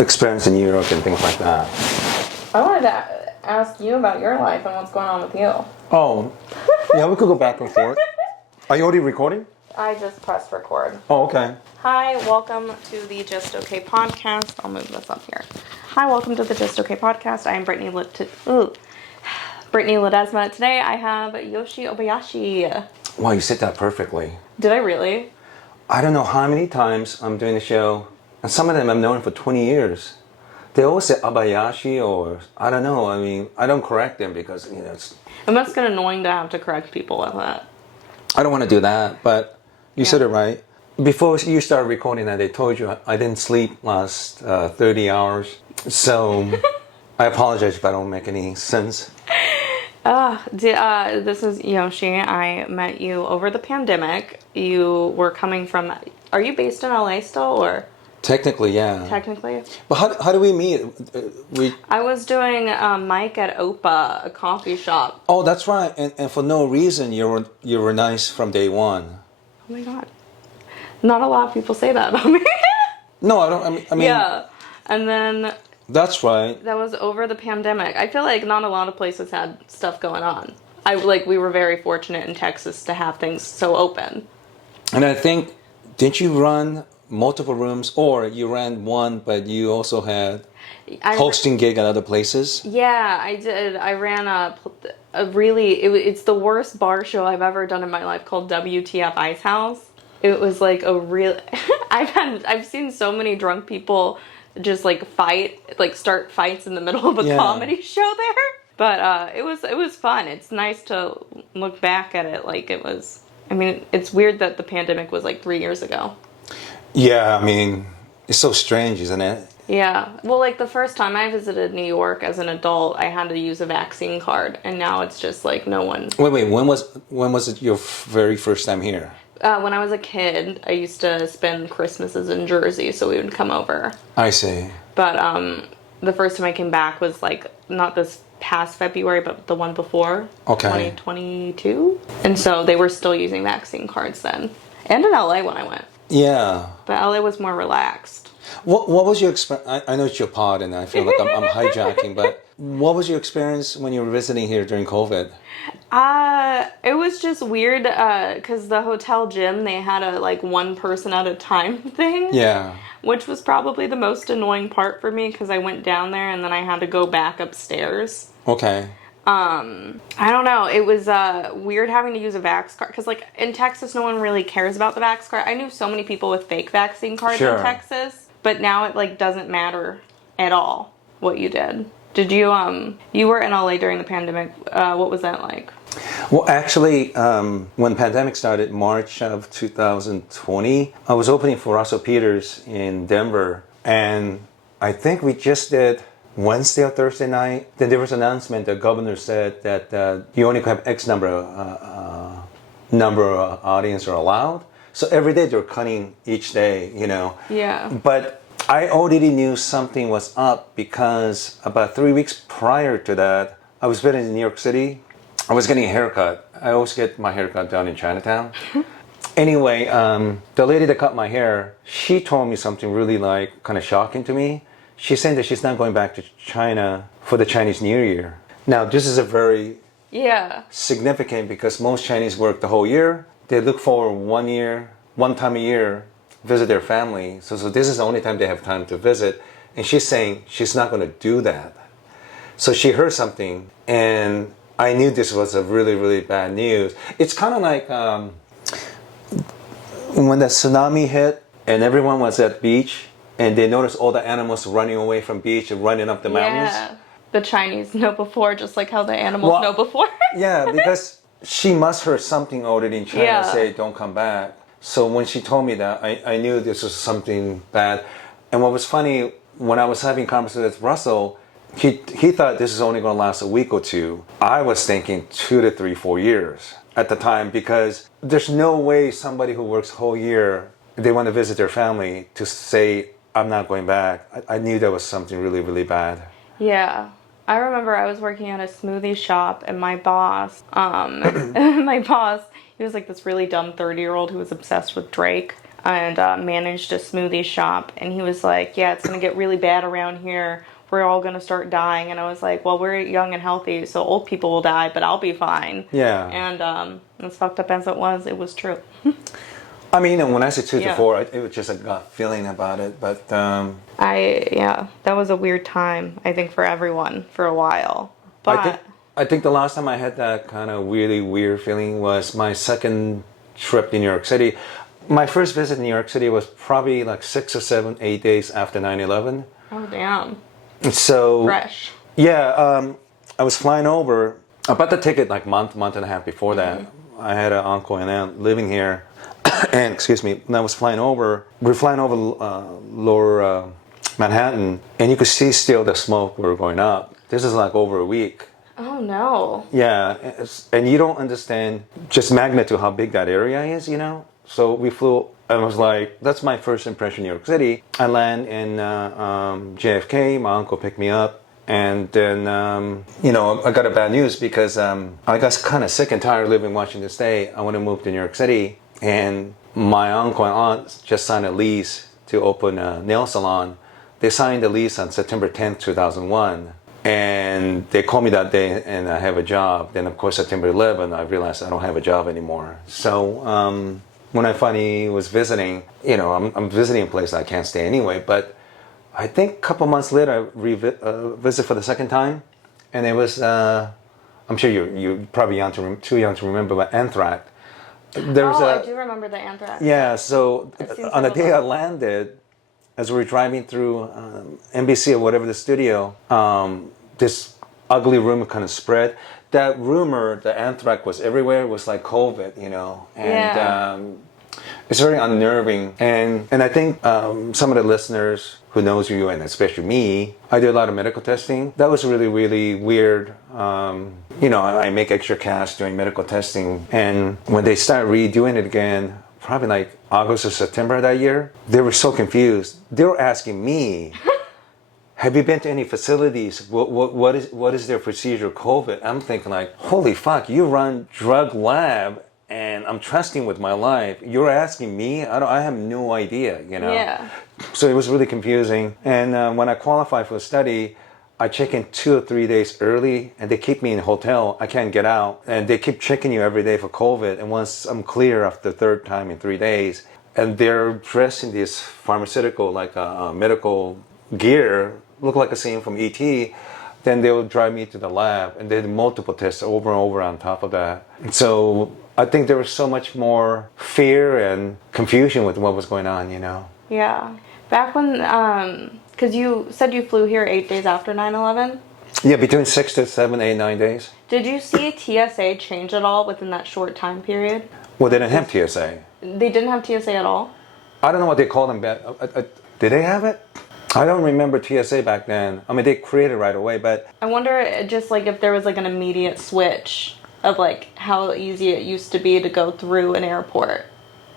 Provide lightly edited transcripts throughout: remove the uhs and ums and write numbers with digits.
experience in New York and things like that. I wanted to ask you about your life and what's going on with you. Oh, yeah, we could go back and forth. Are you already recording? I just pressed record. Oh, okay. Hi, welcome to the Just Okay podcast. I'll move this up here. Hi, welcome to the Just Okay podcast. I am Brittany Ledesma. Today I have Yoshi Obayashi. Wow, you said that perfectly. Did I really? I don't know how many times I'm doing the show, and some of them I've known for 20 years. They always say Obayashi or, I don't know, I mean, I don't correct them because, you know, it's... It must get annoying to have to correct people like that. I don't want to do that, but you said it right. Before you started recording that, they told you I didn't sleep last 30 hours. So I apologize if I don't make any sense. This is Yoshi. I met you over the pandemic. You were coming from... Are you based in LA still, or...? Technically, yeah. Technically. But how do we meet? I was doing Mike at Opa, a coffee shop. Oh, that's right. And for no reason, you were nice from day one. Oh my god. Not a lot of people say that about me. No, I don't. I mean. Yeah. And then. That's right. That was over the pandemic. I feel like not a lot of places had stuff going on. We were very fortunate in Texas to have things so open. And I think, didn't you run multiple rooms, or you ran one, but you also had hosting gig at other places? Yeah, I did. I ran a really, it's the worst bar show I've ever done in my life, called WTF Ice House. It was like a real, I've seen so many drunk people just start fights in the middle of a comedy show there. But it was fun. It's nice to look back at it like it was. I mean, it's weird that the pandemic was like 3 years ago. Yeah, I mean, it's so strange, isn't it? Yeah. Well, like the first time I visited New York as an adult, I had to use a vaccine card, and now it's just like no one. Wait, when was it your very first time here? When I was a kid, I used to spend Christmases in Jersey, so we would come over. I see. But the first time I came back was like not this past February, but the one before. Okay. 2022. And so they were still using vaccine cards then, and in LA when I went. Yeah. But LA was more relaxed. What was your experience? I know it's your pod, and I feel like I'm hijacking, but what was your experience when you were visiting here during COVID? It was just weird because the hotel gym, they had a one person at a time thing. Yeah. Which was probably the most annoying part for me because I went down there and then I had to go back upstairs. Okay. I don't know. It was weird having to use a vax card because in Texas, no one really cares about the vax card. I knew so many people with fake vaccine cards in Texas, but now it doesn't matter at all what you did. Did you you were in LA during the pandemic? What was that like? Well, actually, when the pandemic started, March of 2020, I was opening for Russell Peters in Denver, and I think we just did Wednesday or Thursday night. Then there was an announcement. The governor said that you only have X number of audience are allowed. So every day they're cutting each day, you know. Yeah. But I already knew something was up because about 3 weeks prior to that, I was visiting in New York City. I was getting a haircut. I always get my haircut done in Chinatown. Anyway, the lady that cut my hair, she told me something really kind of shocking to me. She's saying that she's not going back to China for the Chinese New Year. Now, this is a very significant because most Chinese work the whole year. They look forward one time a year, visit their family. So this is the only time they have time to visit. And she's saying she's not going to do that. So she heard something, and I knew this was a really, really bad news. It's kind of like when the tsunami hit and everyone was at the beach, and they noticed all the animals running away from beach and running up the mountains. Yeah, the Chinese know before, just like how the animals know before. Yeah, because she must heard something already in China say, don't come back. So when she told me that, I knew this was something bad. And what was funny, when I was having conversations with Russell, he thought this is only going to last a week or two. I was thinking 2 to 3, 4 years at the time, because there's no way somebody who works a whole year, they want to visit their family, to say, I'm not going back. I knew that was something really, really bad. Yeah. I remember I was working at a smoothie shop, and my boss, he was like this really dumb 30-year-old who was obsessed with Drake. and managed a smoothie shop. And he was like, yeah, it's going to get really bad around here. We're all going to start dying. And I was like, well, we're young and healthy, so old people will die, but I'll be fine. Yeah. And as fucked up as it was true. I mean, when I said 2 to Yeah. 4, it was just a gut feeling about it. But That was a weird time, I think, for everyone for a while. But I think the last time I had that kind of really weird feeling was my second trip to New York City. My first visit to New York City was probably like 6 or 7, 8 days after 9/11. oh, damn. So Fresh. yeah, I was flying over. I bought the ticket like month and a half before that. I had an uncle and aunt living here, and excuse me, when I was flying over, we were flying over lower Manhattan, and you could see still the smoke were going up. This is like over a week. Oh, no. Yeah, and you don't understand just magnitude how big that area is, you know? So we flew, I was like, that's my first impression of New York City. I land in JFK, my uncle picked me up, and then, I got a bad news because I got kind of sick and tired of living in Washington State. I want to move to New York City, and my uncle and aunt just signed a lease to open a nail salon. They signed the lease on September 10th, 2001. And they called me that day, and I have a job. Then, of course, September 11th, I realized I don't have a job anymore. So when I finally was visiting, I'm visiting a place I can't stay anyway. But I think a couple months later, I visited for the second time, and it was I'm sure you're probably too young to remember, but anthrax. I do remember the anthrax. Yeah. So on the day I landed, as we were driving through NBC or whatever the studio, this ugly rumor kind of spread. That rumor, the anthrax was everywhere. It was like COVID, and it's very unnerving. And I think some of the listeners who knows you, and especially me, I do a lot of medical testing. That was really, really weird. I make extra cash doing medical testing, and when they start redoing it again, probably like August or September of that year, they were so confused. They were asking me, have you been to any facilities? What is their procedure COVID? I'm thinking like, holy fuck, you run drug lab and I'm trusting with my life. You're asking me? I have no idea, Yeah. So it was really confusing. And when I qualified for the study, I check in 2 or 3 days early, and they keep me in a hotel. I can't get out, and they keep checking you every day for COVID. And once I'm clear after the third time in 3 days, and they're dressed in this pharmaceutical, like medical gear, look like a scene from ET. Then they will drive me to the lab, and they did multiple tests over and over on top of that. So I think there was so much more fear and confusion with what was going on, Yeah. Back when, because you said you flew here 8 days after 9/11. Yeah, between 6 to 7, 8, 9 days. Did you see TSA change at all within that short time period? Well, they didn't have TSA. They didn't have TSA at all? I don't know what they called them back. Did they have it? I don't remember TSA back then. I mean, they created right away, but I wonder just like if there was like an immediate switch of like how easy it used to be to go through an airport.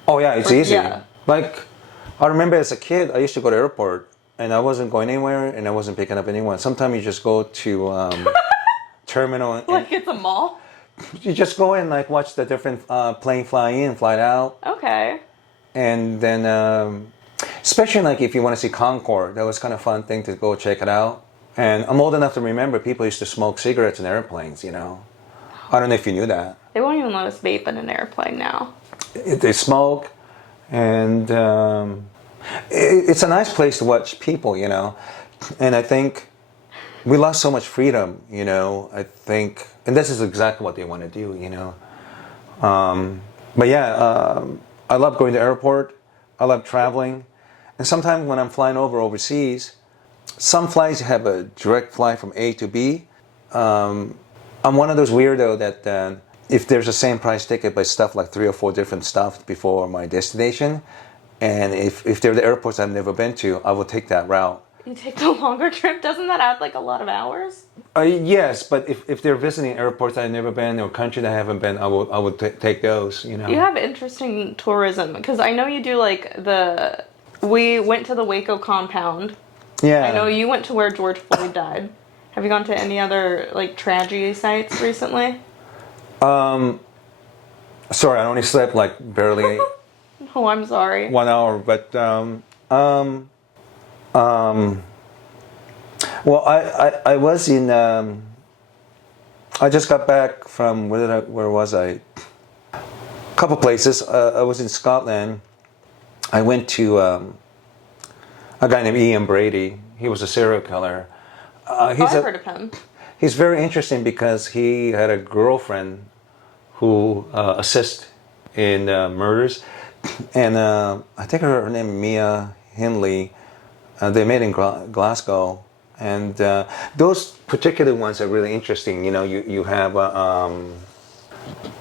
oh yeah, it's easy. Yeah. Like I remember as a kid, I used to go to the airport, and I wasn't going anywhere, and I wasn't picking up anyone. Sometimes you just go to terminal, and Like it's a mall? you just go and like watch the different plane fly in, fly out, Okay. and then especially like if you want to see Concorde, that was kind of fun thing to go check it out. And I'm old enough to remember people used to smoke cigarettes in airplanes. I don't know if you knew that. They won't even let us vape in an airplane now. They smoke, and it's a nice place to watch people, and I think we lost so much freedom, I think, and this is exactly what they want to do, but yeah, I love going to the airport. I love traveling, and sometimes when I'm flying overseas, some flights have a direct flight from A to B. I'm one of those weirdo that if there's the same price ticket but stuff like 3 or 4 different stuff before my destination, and if they're the airports I've never been to, I will take that route. You take the longer trip, doesn't that add like a lot of hours? Yes, but if they're visiting airports I've never been or countries I haven't been, I would take those. You have interesting tourism because I know you do like we went to the Waco compound. Yeah. I know you went to where George Floyd died. Have you gone to any other like tragedy sites recently? Sorry, I only slept like barely Oh, I'm sorry. 1 hour, but well, I was in. I just got back from where was I? A couple places. I was in Scotland. I went to a guy named Ian Brady. He was a serial killer. I've heard of him. He's very interesting because he had a girlfriend who assists in murders, and I think her name Mia Hindley. They met in Glasgow, and those particular ones are really interesting. You know, you have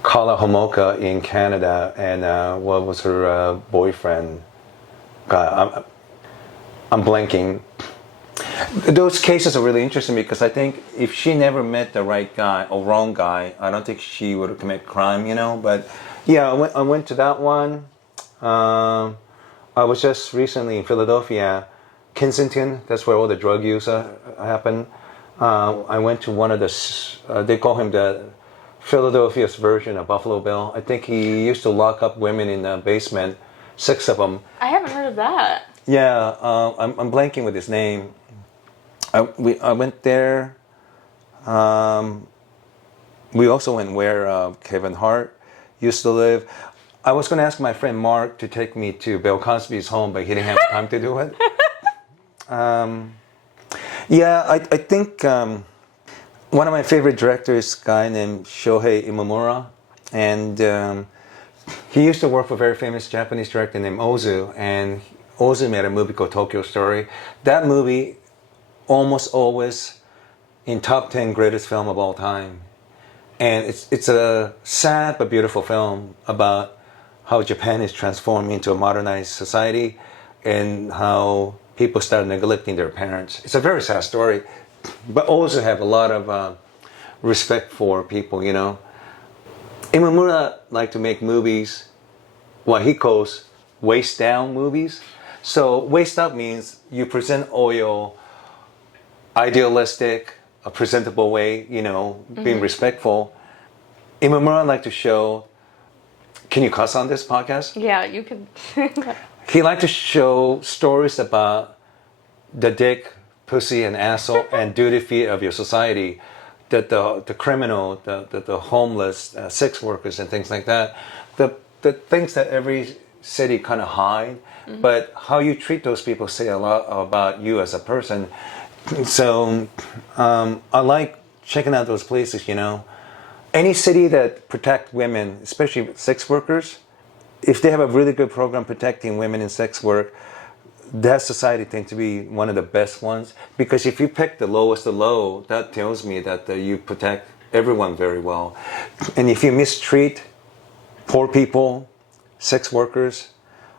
Kala Homoka in Canada, and what was her boyfriend? God, I'm blanking. Those cases are really interesting because I think if she never met the right guy or wrong guy, I don't think she would commit crime, you know. But yeah, I went to that one. I was just recently in Philadelphia, Kensington. That's where all the drug use happen. I went to one of the, they call him the Philadelphia's version of Buffalo Bill. I think he used to lock up women in the basement, 6 of them. I haven't heard of that. Yeah, I'm blanking with his name. I went there. We also went where Kevin Hart used to live. I was going to ask my friend Mark to take me to Bill Cosby's home, but he didn't have time to do it. Yeah, I think one of my favorite directors is a guy named Shohei Imamura. And he used to work for a very famous Japanese director named Ozu. And Ozu made a movie called Tokyo Story. That movie almost always in top 10 greatest film of all time. And it's a sad but beautiful film about how Japan is transforming into a modernized society and how people start neglecting their parents. It's a very sad story, but also have a lot of respect for people, you know. Imamura liked to make movies, what he calls waist down movies. So waist up means you present oil, idealistic, a presentable way, you know, being respectful. Imamura liked to show, can you cuss on this podcast? Yeah, you could. He liked to show stories about the dick, pussy, and asshole and duty feet of your society, that the criminal, the homeless, sex workers, and things like that. The things that every city kind of hide, but how you treat those people say a lot about you as a person. So I like checking out those places, you know. Any city that protect women, especially sex workers, if they have a really good program protecting women in sex work, that society tends to be one of the best ones. Because if you pick the lowest of low, that tells me that you protect everyone very well. And if you mistreat poor people, sex workers,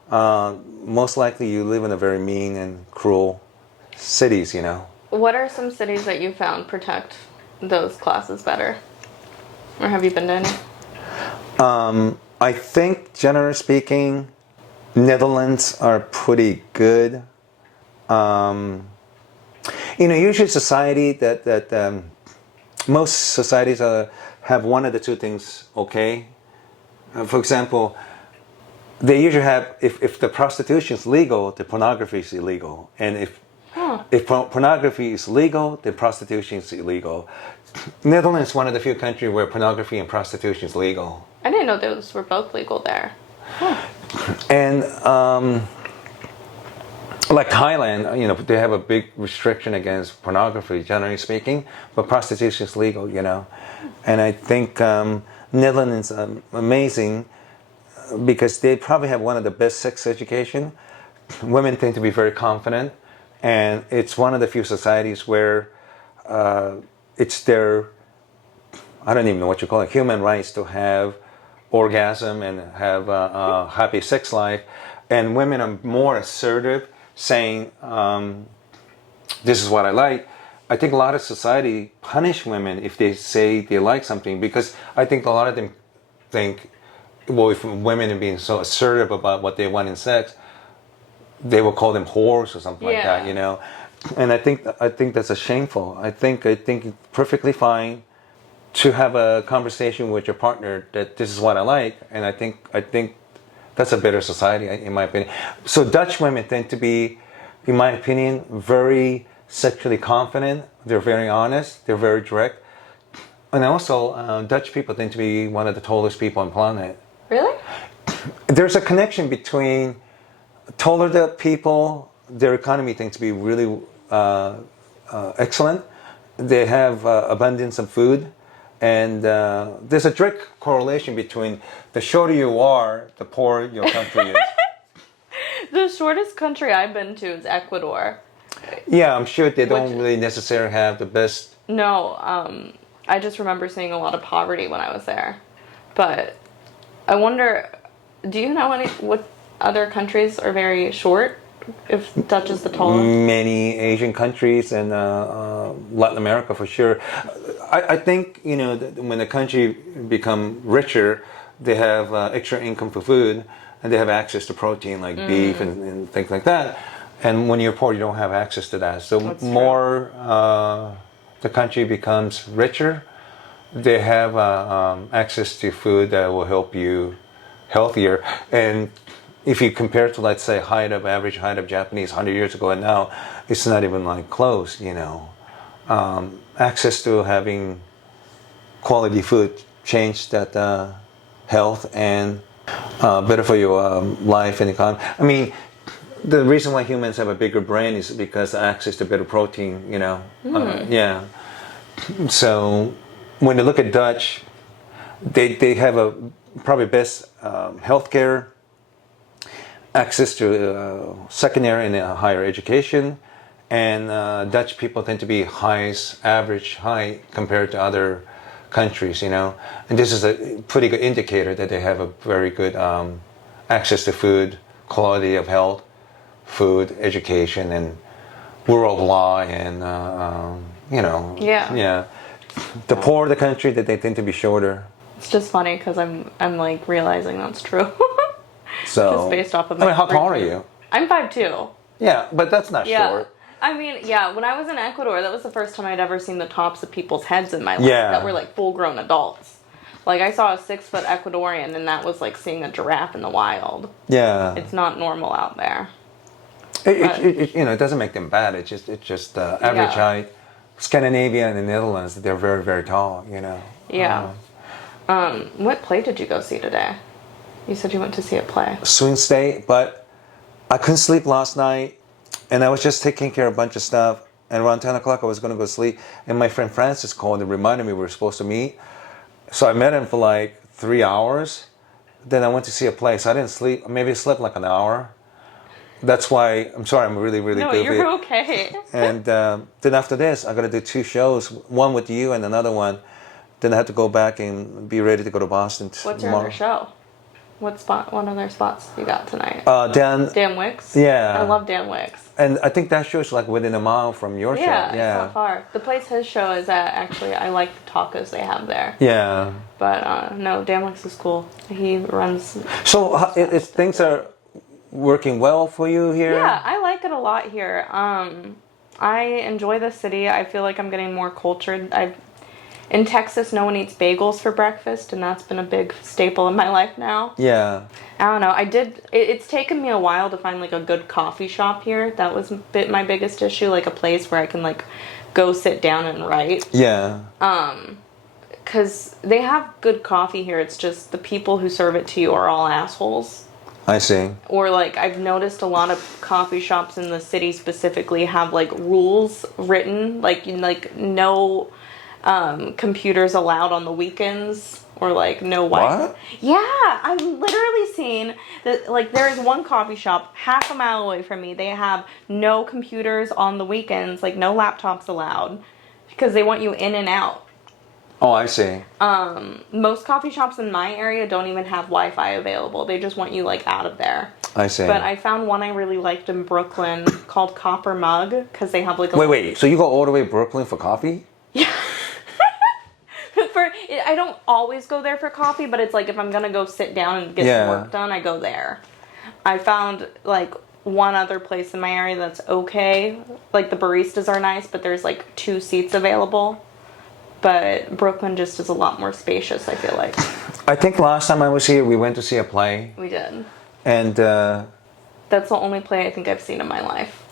most likely you live in a very mean and cruel cities, you know. What are some cities that you found protect those classes better? Or have you been to any? I think, generally speaking, Netherlands are pretty good. You know, usually society that most societies have one of the two things okay. For example, they usually have, if the prostitution is legal, the pornography is illegal. And if pornography is legal, then prostitution is illegal. Netherlands is one of the few countries where pornography and prostitution is legal. I didn't know those were both legal there. And like Thailand, you know, they have a big restriction against pornography, generally speaking, but prostitution is legal, you know. And I think Netherlands is amazing because they probably have one of the best sex education. Women tend to be very confident, and it's one of the few societies where it's their, I don't even know what you call it, human rights to have orgasm and have a happy sex life. And women are more assertive, saying, this is what I like. I think a lot of society punish women if they say they like something, because I think a lot of them think, well, if women are being so assertive about what they want in sex, they will call them whores or something like that, you know. And I think that's a shameful. I think it's perfectly fine to have a conversation with your partner that this is what I like, and I think That's a better society, in my opinion. So Dutch women tend to be, in my opinion, very sexually confident. They're very honest. They're very direct. And also, Dutch people tend to be one of the tallest people on the planet. Really? There's a connection between taller people, their economy tends to be really excellent. They have abundance of food. And there's a direct correlation between the shorter you are, the poorer your country is. The shortest country I've been to is Ecuador. Yeah, I'm sure they don't really necessarily have the best. No, I just remember seeing a lot of poverty when I was there. But I wonder, do you know what other countries are very short? If Dutch is the tallest? Many Asian countries and Latin America for sure. I think, when the country become richer, they have extra income for food and they have access to protein like beef and things like that. And when you're poor, you don't have access to that. So That's more the country becomes richer, they have access to food that will help you healthier. And if you compare to, let's say, average height of Japanese 100 years ago and now, it's not even like close, access to having quality food changed that health and better for your life and economy. I mean, the reason why humans have a bigger brain is because access to better protein, yeah. So when you look at Dutch, they have probably best healthcare, access to secondary and higher education, and Dutch people tend to be average height compared to other countries, And this is a pretty good indicator that they have a very good access to food, quality of health, food, education, and rule of law, and Yeah. The poorer the country, that they tend to be shorter. It's just funny because I'm like realizing that's true. So, just based off of my how tall are you? I'm 5'2". Yeah, but that's not short. I mean, yeah, when I was in Ecuador, that was the first time I'd ever seen the tops of people's heads in my life that were like full-grown adults. Like, I saw a 6-foot Ecuadorian, and that was like seeing a giraffe in the wild. Yeah. It's not normal out there. It doesn't make them bad. It's just average height. Scandinavia and the Netherlands, they're very, very tall, Yeah. What play did you go see today? You said you went to see a play. Swing State, but I couldn't sleep last night, and I was just taking care of a bunch of stuff, and around 10 o'clock I was going to go sleep, and my friend Francis called and reminded me we were supposed to meet. So I met him for like 3 hours. Then I went to see a play, so I didn't sleep. Maybe I slept like an hour. That's why, I'm sorry, I'm really, really goofy. No, you're okay. And then after this, I got to do 2 shows, one with you and another one. Then I have to go back and be ready to go to Boston tomorrow. What's your other show? What other spots you got tonight? Dan Wicks? Yeah. I love Dan Wicks. And I think that show is like within a mile from your show. Yeah, it's not far. The place his show is at, actually, I like the tacos they have there. Yeah. But no, Dan Wicks is cool. He runs... So things are working well for you here? Yeah, I like it a lot here. I enjoy the city. I feel like I'm getting more cultured. In Texas, no one eats bagels for breakfast, and that's been a big staple in my life now. Yeah. I don't know. It's taken me a while to find like a good coffee shop here. That was my biggest issue, like a place where I can like go sit down and write. Yeah. Because they have good coffee here. It's just the people who serve it to you are all assholes. I see. Or like I've noticed a lot of coffee shops in the city specifically have like rules written, like no computers allowed on the weekends, or like no Wi-Fi. What? Yeah, I've literally seen that. Like there is one coffee shop half a mile away from me. They have no computers on the weekends, like no laptops allowed, because they want you in and out. Oh, I see. Most coffee shops in my area don't even have Wi-Fi available. They just want you like out of there. I see. But I found one I really liked in Brooklyn called Copper Mug, because they have like a... Wait. So you go all the way to Brooklyn for coffee? Yeah. I don't always go there for coffee, but it's like if I'm going to go sit down and get some work done, I go there. I found like one other place in my area that's okay. Like the baristas are nice, but there's like 2 seats available. But Brooklyn just is a lot more spacious, I feel like. I think last time I was here, we went to see a play. We did. And That's the only play I think I've seen in my life.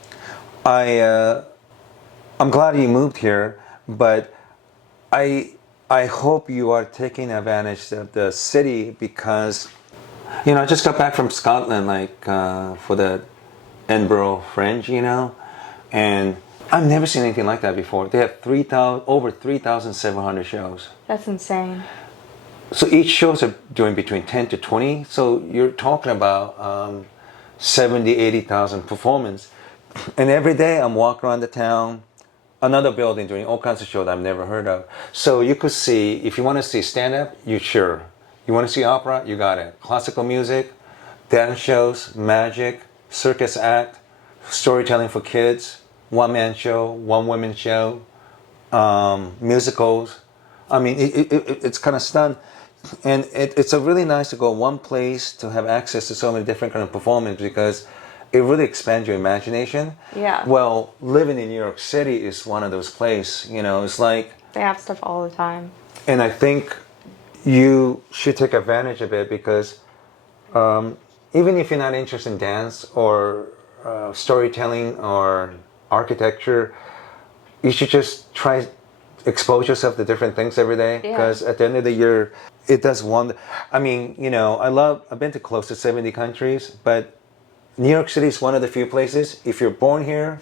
I'm glad you moved here, but I hope you are taking advantage of the city because, I just got back from Scotland, for the Edinburgh Fringe, and I've never seen anything like that before. They have over 3,700 shows. That's insane. So each shows are doing between 10 to 20. So you're talking about 70, 80,000 performance. And every day I'm walking around the town, another building doing all kinds of shows I've never heard of. So you could see, if you want to see stand-up, you sure. You want to see opera, you got it. Classical music, dance shows, magic, circus act, storytelling for kids, one-man show, one-woman show, musicals. I mean, it's kind of stunned. And it's a really nice to go one place to have access to so many different kind of performances because it really expands your imagination. Yeah. Well, living in New York City is one of those places, it's like... They have stuff all the time. And I think you should take advantage of it because even if you're not interested in dance or storytelling or architecture, you should just try expose yourself to different things every day because at the end of the year, it does wonder. I mean, I've been to close to 70 countries, but New York City is one of the few places, if you're born here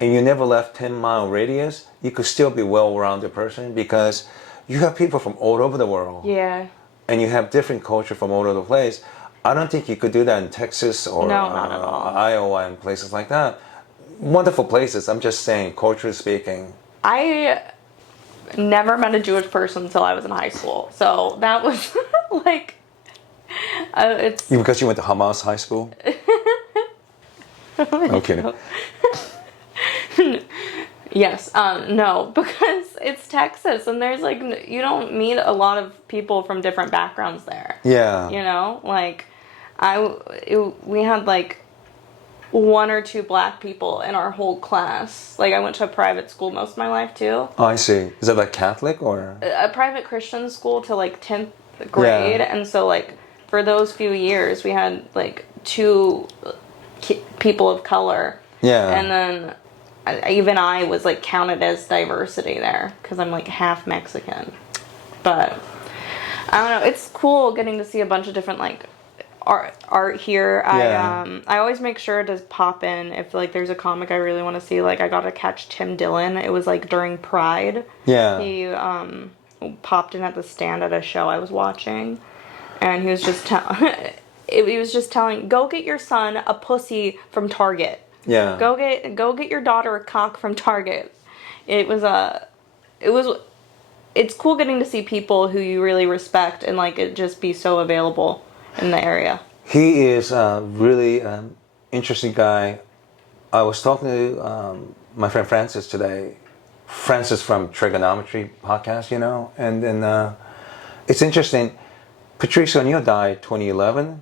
and you never left 10-mile radius, you could still be a well-rounded person because you have people from all over the world. Yeah. And you have different culture from all over the place. I don't think you could do that in Texas or not at all. Iowa and places like that. Wonderful places, I'm just saying, culturally speaking. I never met a Jewish person until I was in high school. So that was like... it's Because you went to Hamas High School? No kidding. Yes, no, because it's Texas and there's you don't meet a lot of people from different backgrounds there. Yeah. We had one or two black people in our whole class. I went to a private school most of my life too. Oh, I see. Is that Catholic or? A private Christian school to 10th grade. And so for those few years we had two people of color. Yeah. And then even I was counted as diversity there because I'm half Mexican. But I don't know, it's cool getting to see a bunch of different art here. Yeah. I always make sure to pop in if there's a comic I really want to see. I got to catch Tim Dillon. It was during Pride. Yeah. He popped in at the stand at a show I was watching, and he was just he was just telling, go get your son a pussy from Target. Yeah. Go get your daughter a cock from Target. It's cool getting to see people who you really respect and it just be so available in the area. He is a really interesting guy. I was talking to my friend Francis today. Francis from Trigonometry podcast, and then it's interesting. Patrice O'Neill died 2011,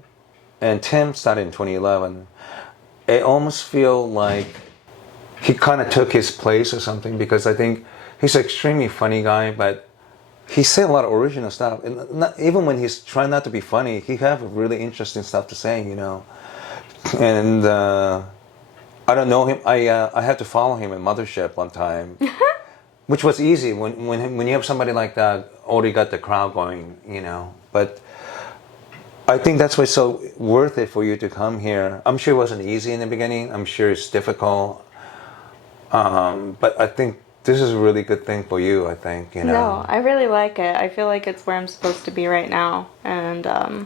and Tim started in 2011. I almost feel like he kind of took his place or something because I think he's an extremely funny guy, but he said a lot of original stuff. And even when he's trying not to be funny, he have really interesting stuff to say, And I don't know him. I had to follow him in Mothership one time, which was easy when you have somebody like that already got the crowd going, But I think that's what's so worth it for you to come here. I'm sure it wasn't easy in the beginning. I'm sure it's difficult. But I think this is a really good thing for you, I think, No, I really like it. I feel like it's where I'm supposed to be right now. And I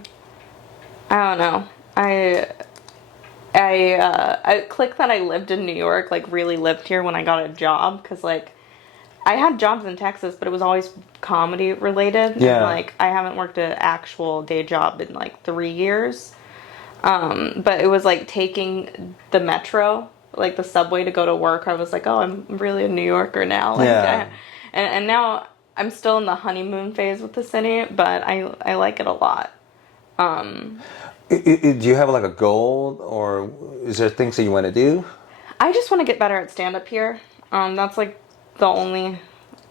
don't know. I clicked that I lived in New York, really lived here when I got a job. Because, I had jobs in Texas, but it was always comedy related. Yeah. And, I haven't worked an actual day job in 3 years. But it was taking the metro, the subway to go to work. I was oh, I'm really a New Yorker now. Yeah. And now I'm still in the honeymoon phase with the city, but I like it a lot. Do you have a goal, or is there things that you want to do? I just want to get better at stand-up here.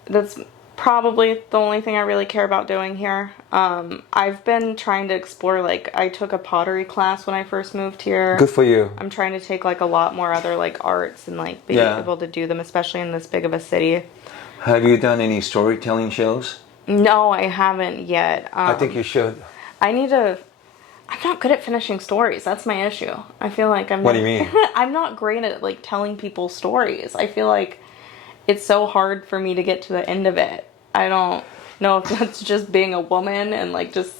That's probably the only thing I really care about doing here. I've been trying to explore, like, I took a pottery class when I first moved here. Good for you. I'm trying to take, like, a lot more other, like, arts and, like, be Yeah. able to do them, especially in this big of a city. Have you done any storytelling shows? No, I haven't yet. I think you should. I need to. I'm not good at finishing stories. That's my issue. I feel like I'm. What do you mean? I'm not great at like telling people stories. I feel like it's so hard for me to get to the end of it. I don't know if that's just being a woman and like just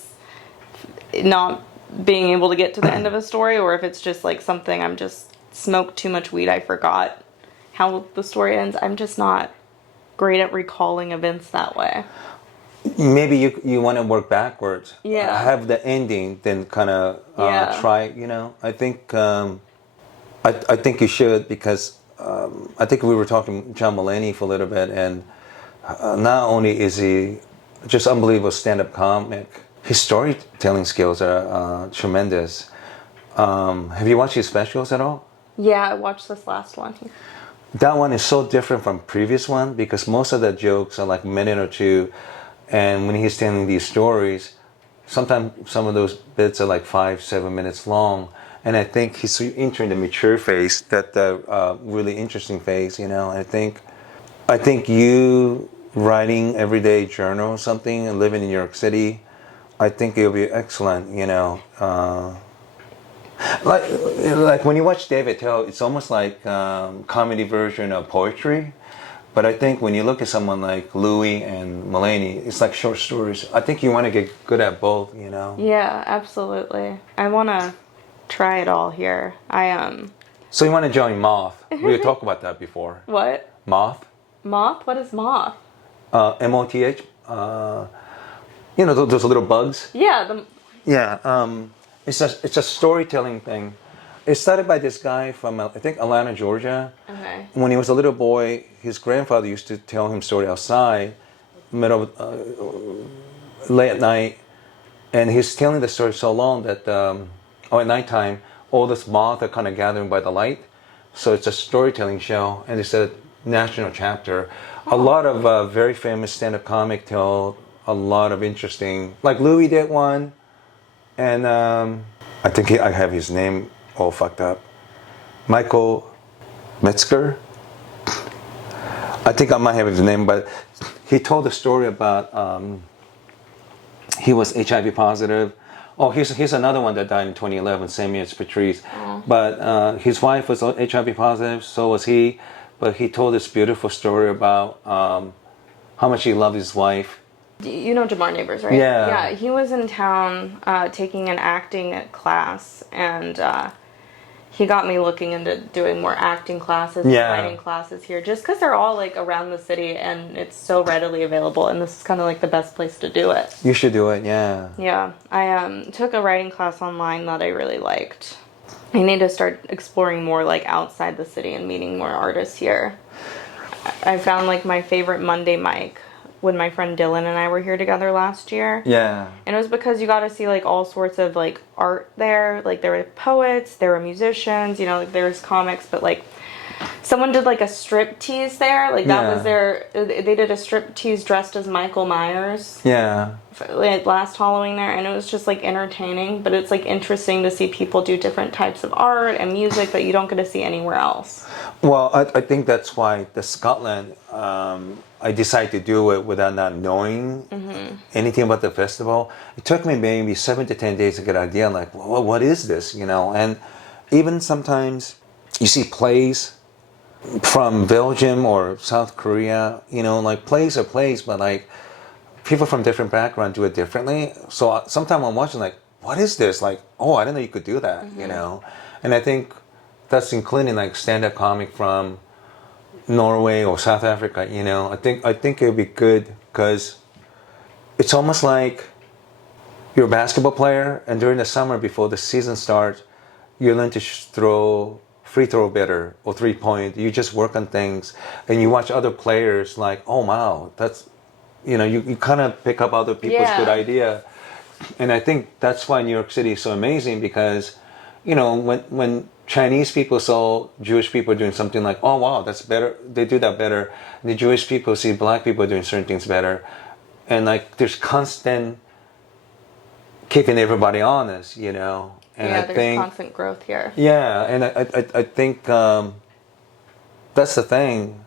not being able to get to the end of a story, or if it's just like something I'm just smoked too much weed. I forgot how the story ends. I'm just not great at recalling events that way. Maybe you want to work backwards. Yeah. Have the ending, then kind of Yeah. try. I think I think you should, because I think we were talking John Mulaney for a little bit, and not only is he just unbelievable stand-up comic, his storytelling skills are tremendous. Have you watched his specials at all? Yeah, I watched this last one. That one is so different from previous one, because most of the jokes are like a minute or two. And when he's telling these stories, sometimes some of those bits are like 5-7 minutes long. And I think he's entering the mature phase, that the really interesting phase. I think you writing everyday journal or something and living in New York City, I think it'll be excellent. Like when you watch David Tell, it's almost like comedy version of poetry. But I think when you look at someone like Louis and Mulaney, it's like short stories. I think you want to get good at both, Yeah, absolutely. I want to try it all here. So you want to join Moth. We talked about that before. What? Moth? Moth? What is moth? MOTH. Those little bugs. Yeah, Yeah. It's a storytelling thing. It started by this guy from, I think, Atlanta, Georgia. Okay. When he was a little boy, his grandfather used to tell him story outside, late at night, and he's telling the story so long that, at nighttime, all this moths are kind of gathering by the light. So it's a storytelling show, and it's a national chapter. A lot of very famous stand-up comic tell a lot of interesting, like Louis did one, and I think I have his name all fucked up. Michael Metzger. I think I might have his name, but he told a story about he was HIV positive. Oh, here's another one that died in 2011, same year as Patrice. Oh. But his wife was HIV positive, so was he. But he told this beautiful story about how much he loved his wife. You know Jamar Neighbors, right? Yeah. Yeah, he was in town taking an acting class, and he got me looking into doing more acting classes, writing classes here, just because they're all like around the city and it's so readily available, and this is kind of like the best place to do it. You should do it, yeah. Yeah, I took a writing class online that I really liked. I need to start exploring more like outside the city and meeting more artists here. I found like my favorite Monday mic when my friend Dylan and I were here together last year. Yeah. And it was because you got to see like all sorts of like art there. Like there were poets, there were musicians, like there was comics, but like someone did like a strip tease there. Like that was they did a strip tease dressed as Michael Myers. Yeah. Like last Halloween there, and it was just like entertaining, but it's like interesting to see people do different types of art and music that you don't get to see anywhere else. Well, I think that's why the Scotland, I decided to do it without not knowing anything about the festival. It took me maybe 7 to 10 days to get an idea, like, well, what is this, And even sometimes you see plays from Belgium or South Korea, like plays are plays, but like people from different backgrounds do it differently. So sometimes I'm watching like, what is this? Like, oh, I didn't know you could do that, And I think that's including like stand-up comic from Norway or South Africa, I think it would be good, because it's almost like you're a basketball player, and during the summer before the season starts, you learn to throw free throw better or 3-point. You just work on things, and you watch other players like, oh wow, that's, you kind of pick up other people's good idea. And I think that's why New York City is so amazing, because, when Chinese people saw Jewish people doing something like, oh wow, that's better. They do that better. The Jewish people see black people doing certain things better, and like there's constant keeping everybody honest, you know. And yeah, I there's think, constant growth here. yeah, and I think that's the thing,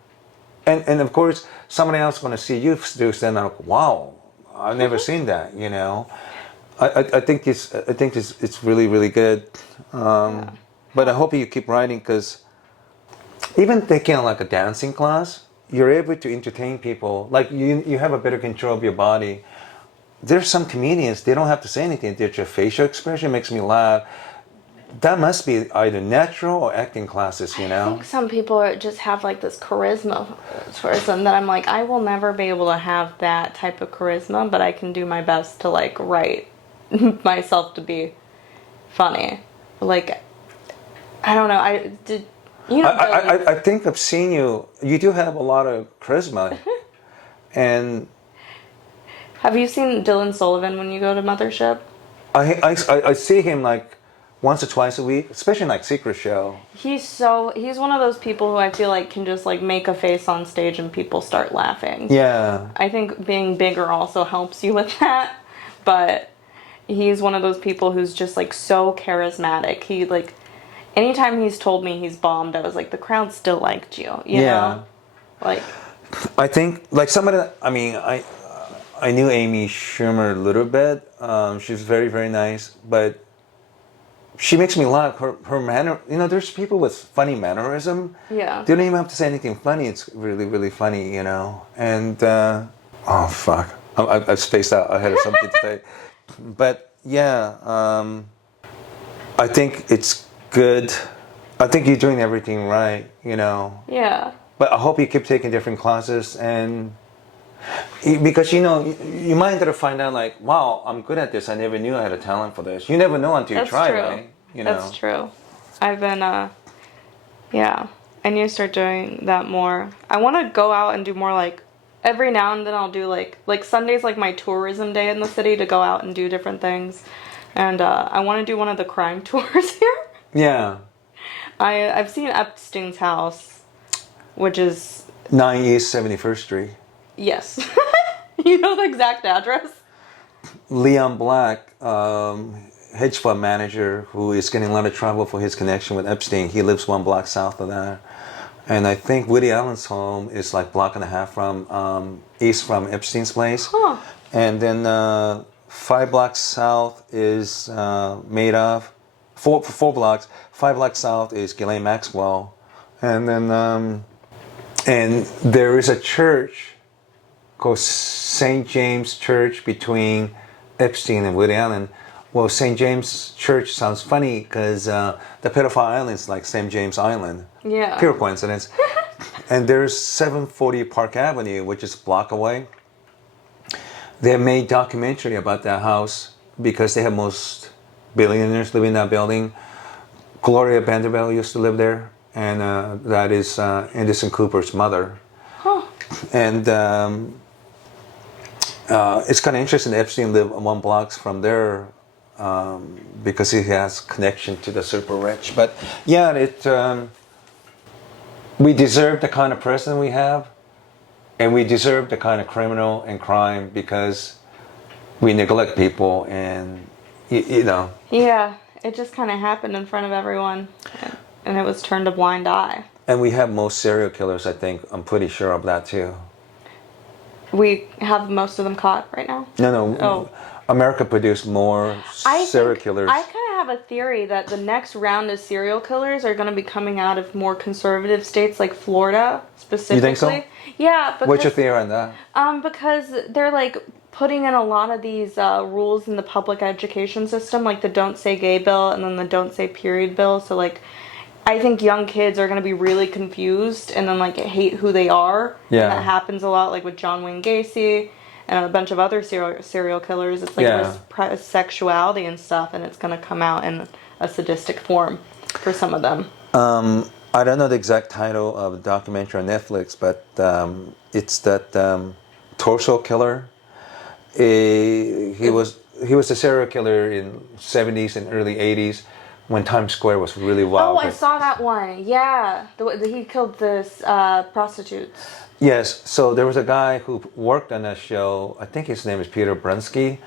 and of course somebody else going to see you do stand up. Wow, I've never seen that, you know. I think it's really really good. Yeah. But I hope you keep writing because even taking like a dancing class, you're able to entertain people. Like you have a better control of your body. There's some comedians, they don't have to say anything. Their facial expression makes me laugh. That must be either natural or acting classes, you I know? think some people just have like this charisma towards them that I'm like, I will never be able to have that type of charisma, but I can do my best to like write myself to be funny. Like, I don't know. I think I've seen you. You do have a lot of charisma. And Have you seen Dylan Sullivan when you go to Mothership? I see him like once or twice a week, especially like Secret Show. He's one of those people who I feel like can just like make a face on stage and people start laughing. Yeah. I think being bigger also helps you with that, but he's one of those people who's just like so charismatic. He like, anytime he's told me he's bombed, I was like, the crowd still liked you, you know? Like, I think like somebody. I mean, I knew Amy Schumer a little bit. She's very very nice, but she makes me laugh. Her manner. You know, there's people with funny mannerism. yeah. They don't even have to say anything funny. It's really really funny, you know. And oh fuck, I've spaced out. I had something to say, but yeah, I think it's good. I think you're doing everything right, you know. Yeah. But I hope you keep taking different classes, and because you know you might end up find out like, wow, I'm good at this. I never knew I had a talent for this. You never know until you That's try, true. right? You know. That's true. I've been, yeah. I need to start doing that more. I want to go out and do more like, every now and then I'll do like Sunday's like my tourism day in the city to go out and do different things. And I want to do one of the crime tours here. Yeah. I've seen Epstein's house, which is 9 East 71st Street. yes. You know the exact address? Leon Black, hedge fund manager who is getting a lot of trouble for his connection with Epstein. He lives 1 block south of there. And I think Woody Allen's home is like block and a half from east from Epstein's place. Huh. And then 5 blocks south is made of four blocks. 5 blocks south is Ghislaine Maxwell, and then and there is a church called St. James Church between Epstein and Woody Allen. Well, St. James Church sounds funny because the pedophile island is like St. James Island. Yeah. Pure coincidence. And there's 740 Park Avenue, which is a block away. They made documentary about that house because they have most billionaires living in that building. Gloria Vanderbilt used to live there, and that is Anderson Cooper's mother. Huh. And it's kind of interesting that Epstein lived 1 block from there because he has connection to the super rich. But yeah, we deserve the kind of president we have, and we deserve the kind of criminal and crime because we neglect people, and you know. Yeah, it just kind of happened in front of everyone, and it was turned a blind eye. And we have most serial killers, I think. I'm pretty sure of that too. We have most of them caught right now? No. Oh. America produced more serial killers. I kind of have a theory that the next round of serial killers are going to be coming out of more conservative states like Florida, specifically. You think so? Yeah. Because, What's your theory on that? Because they're like putting in a lot of these rules in the public education system, like the Don't Say Gay bill and then the Don't Say Period bill. So like, I think young kids are going to be really confused and then like hate who they are. Yeah. And that happens a lot, like with John Wayne Gacy and a bunch of other serial killers. It's like repressed sexuality and stuff, and it's going to come out in a sadistic form for some of them. I don't know the exact title of the documentary on Netflix, but it's that torso killer. He was a serial killer in 70s and early 80s when Times Square was really Oh, wild. I saw that one. Yeah, he killed this prostitutes. Yes, so there was a guy who worked on that show. I think his name is Peter Brunsky.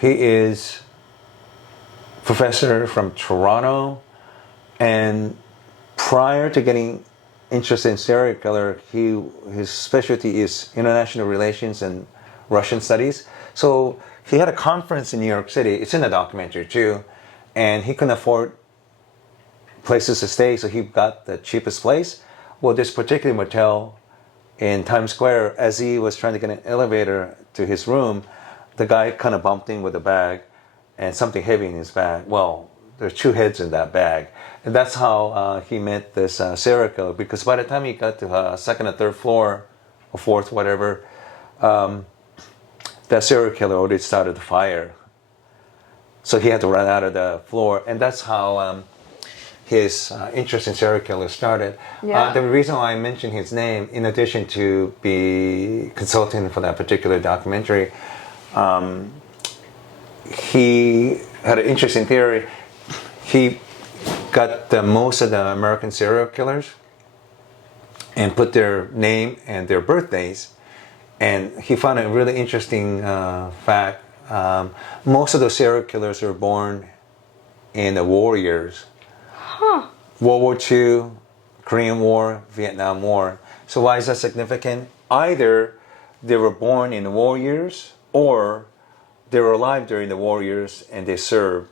He is professor from Toronto, and prior to getting interested in serial killer, his specialty is international relations and Russian studies. So he had a conference in New York City. It's in the documentary too, and he couldn't afford places to stay, so he got the cheapest place. Well, this particular motel in Times Square, as he was trying to get an elevator to his room, the guy kind of bumped in with a bag and something heavy in his bag. Well, there's 2 heads in that bag. And that's how he met this serial killer, because by the time he got to second or third floor, or fourth, whatever, that serial killer already started the fire. So he had to run out of the floor. And that's how his interest in serial killers started. Yeah. The reason why I mentioned his name, in addition to be consulting for that particular documentary, he had an interesting theory. He got most of the American serial killers and put their name and their birthdays, and he found a really interesting fact. Most of those serial killers were born in the war years. Huh. World War II, Korean War, Vietnam War. So why is that significant? Either they were born in the war years, or they were alive during the war years and they served.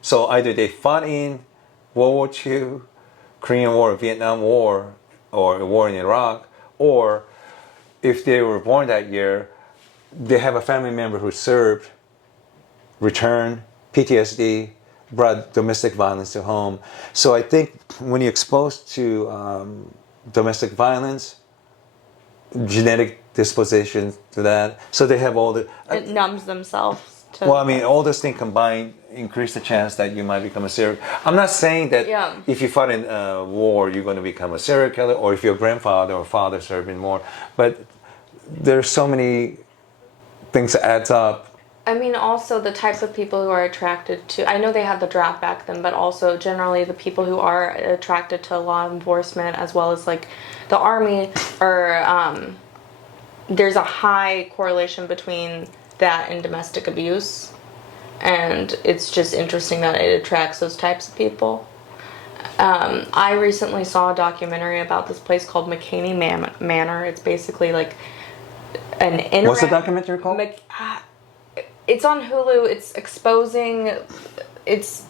So either they fought in World War II, Korean War, Vietnam War, or a war in Iraq, or if they were born that year, they have a family member who served, returned, PTSD, brought domestic violence to home. So I think when you're exposed to domestic violence, genetic disposition to that, so they have all the... It numbs themselves to... Well, I mean, all those things combined increase the chance that you might become a serial... I'm not saying that if you fought in a war, you're going to become a serial killer, or if your grandfather or father served in war, but there's so many things that adds up. I mean, also the types of people who are attracted to... I know they have the draft back then, but also generally the people who are attracted to law enforcement as well as like the army are... there's a high correlation between that and domestic abuse. And it's just interesting that it attracts those types of people. I recently saw a documentary about this place called McCaney Manor. It's basically like an... What's the documentary called? It's on Hulu. It's exposing... It's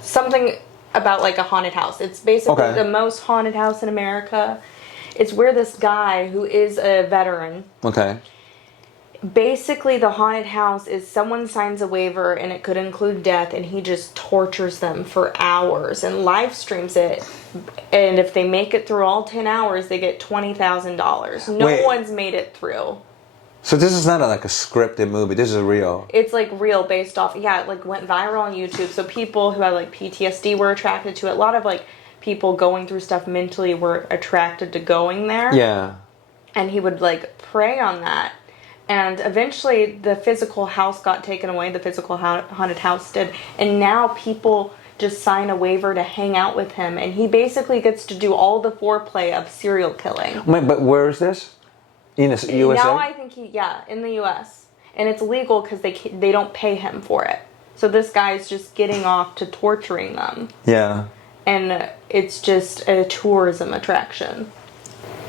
something about like a haunted house. It's basically the most haunted house in America. It's where this guy who is a veteran... Okay. Basically, the haunted house is someone signs a waiver and it could include death, and he just tortures them for hours and live streams it. And if they make it through all 10 hours, they get $20,000. No one's made it through. So this is not like a scripted movie. This is real. It's like real, based off... Yeah, it like went viral on YouTube. So people who had like PTSD were attracted to it. A lot of like people going through stuff mentally were attracted to going there. Yeah. And he would like prey on that. And eventually the physical house got taken away. The physical haunted house did. And now people just sign a waiver to hang out with him. And he basically gets to do all the foreplay of serial killing. Wait, but where is this? In the USA? Now I think in the US. And it's legal because they don't pay him for it. So this guy's just getting off to torturing them. Yeah. And it's just a tourism attraction.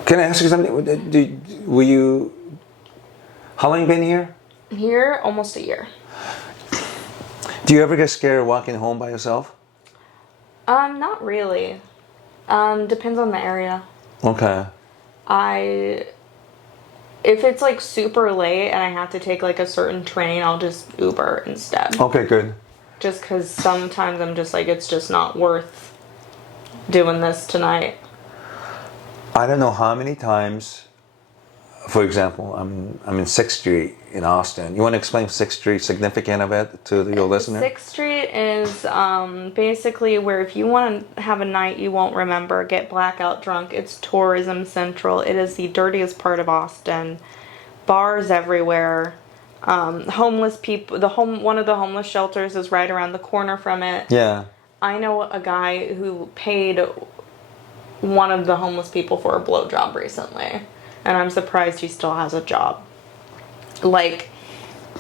Can I ask you something? Were you... How long you been here? Here, almost a year. Do you ever get scared walking home by yourself? Not really. Depends on the area. Okay. If it's like super late and I have to take like a certain train, I'll just Uber instead. Okay, good. Just because sometimes I'm just like, it's just not worth doing this tonight. I don't know how many times, for example, I'm in 6th Street in Austin. You want to explain 6th Street significant of it to your listener? 6th Street is basically where if you want to have a night you won't remember, get blackout drunk, it's tourism central. It is the dirtiest part of Austin. Bars everywhere. Homeless people. One of the homeless shelters is right around the corner from it. Yeah. I know a guy who paid one of the homeless people for a blowjob recently, and I'm surprised he still has a job. Like,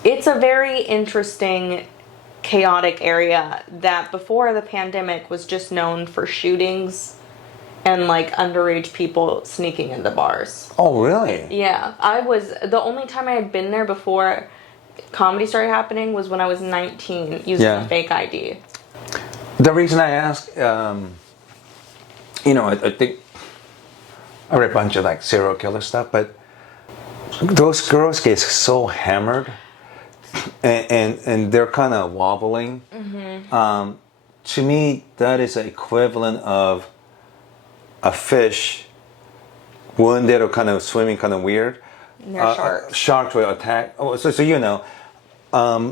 it's a very interesting, chaotic area that before the pandemic was just known for shootings and like underage people sneaking into bars. Oh, really? Yeah, the only time I had been there before comedy started happening was when I was 19 using a fake ID. The reason I ask, I think I read a bunch of like serial killer stuff, but those girls get so hammered and they're kind of wobbling. Mm-hmm. To me, that is an equivalent of a fish wounded or kind of swimming kind of weird. And they're sharks. Sharks will attack. Oh, so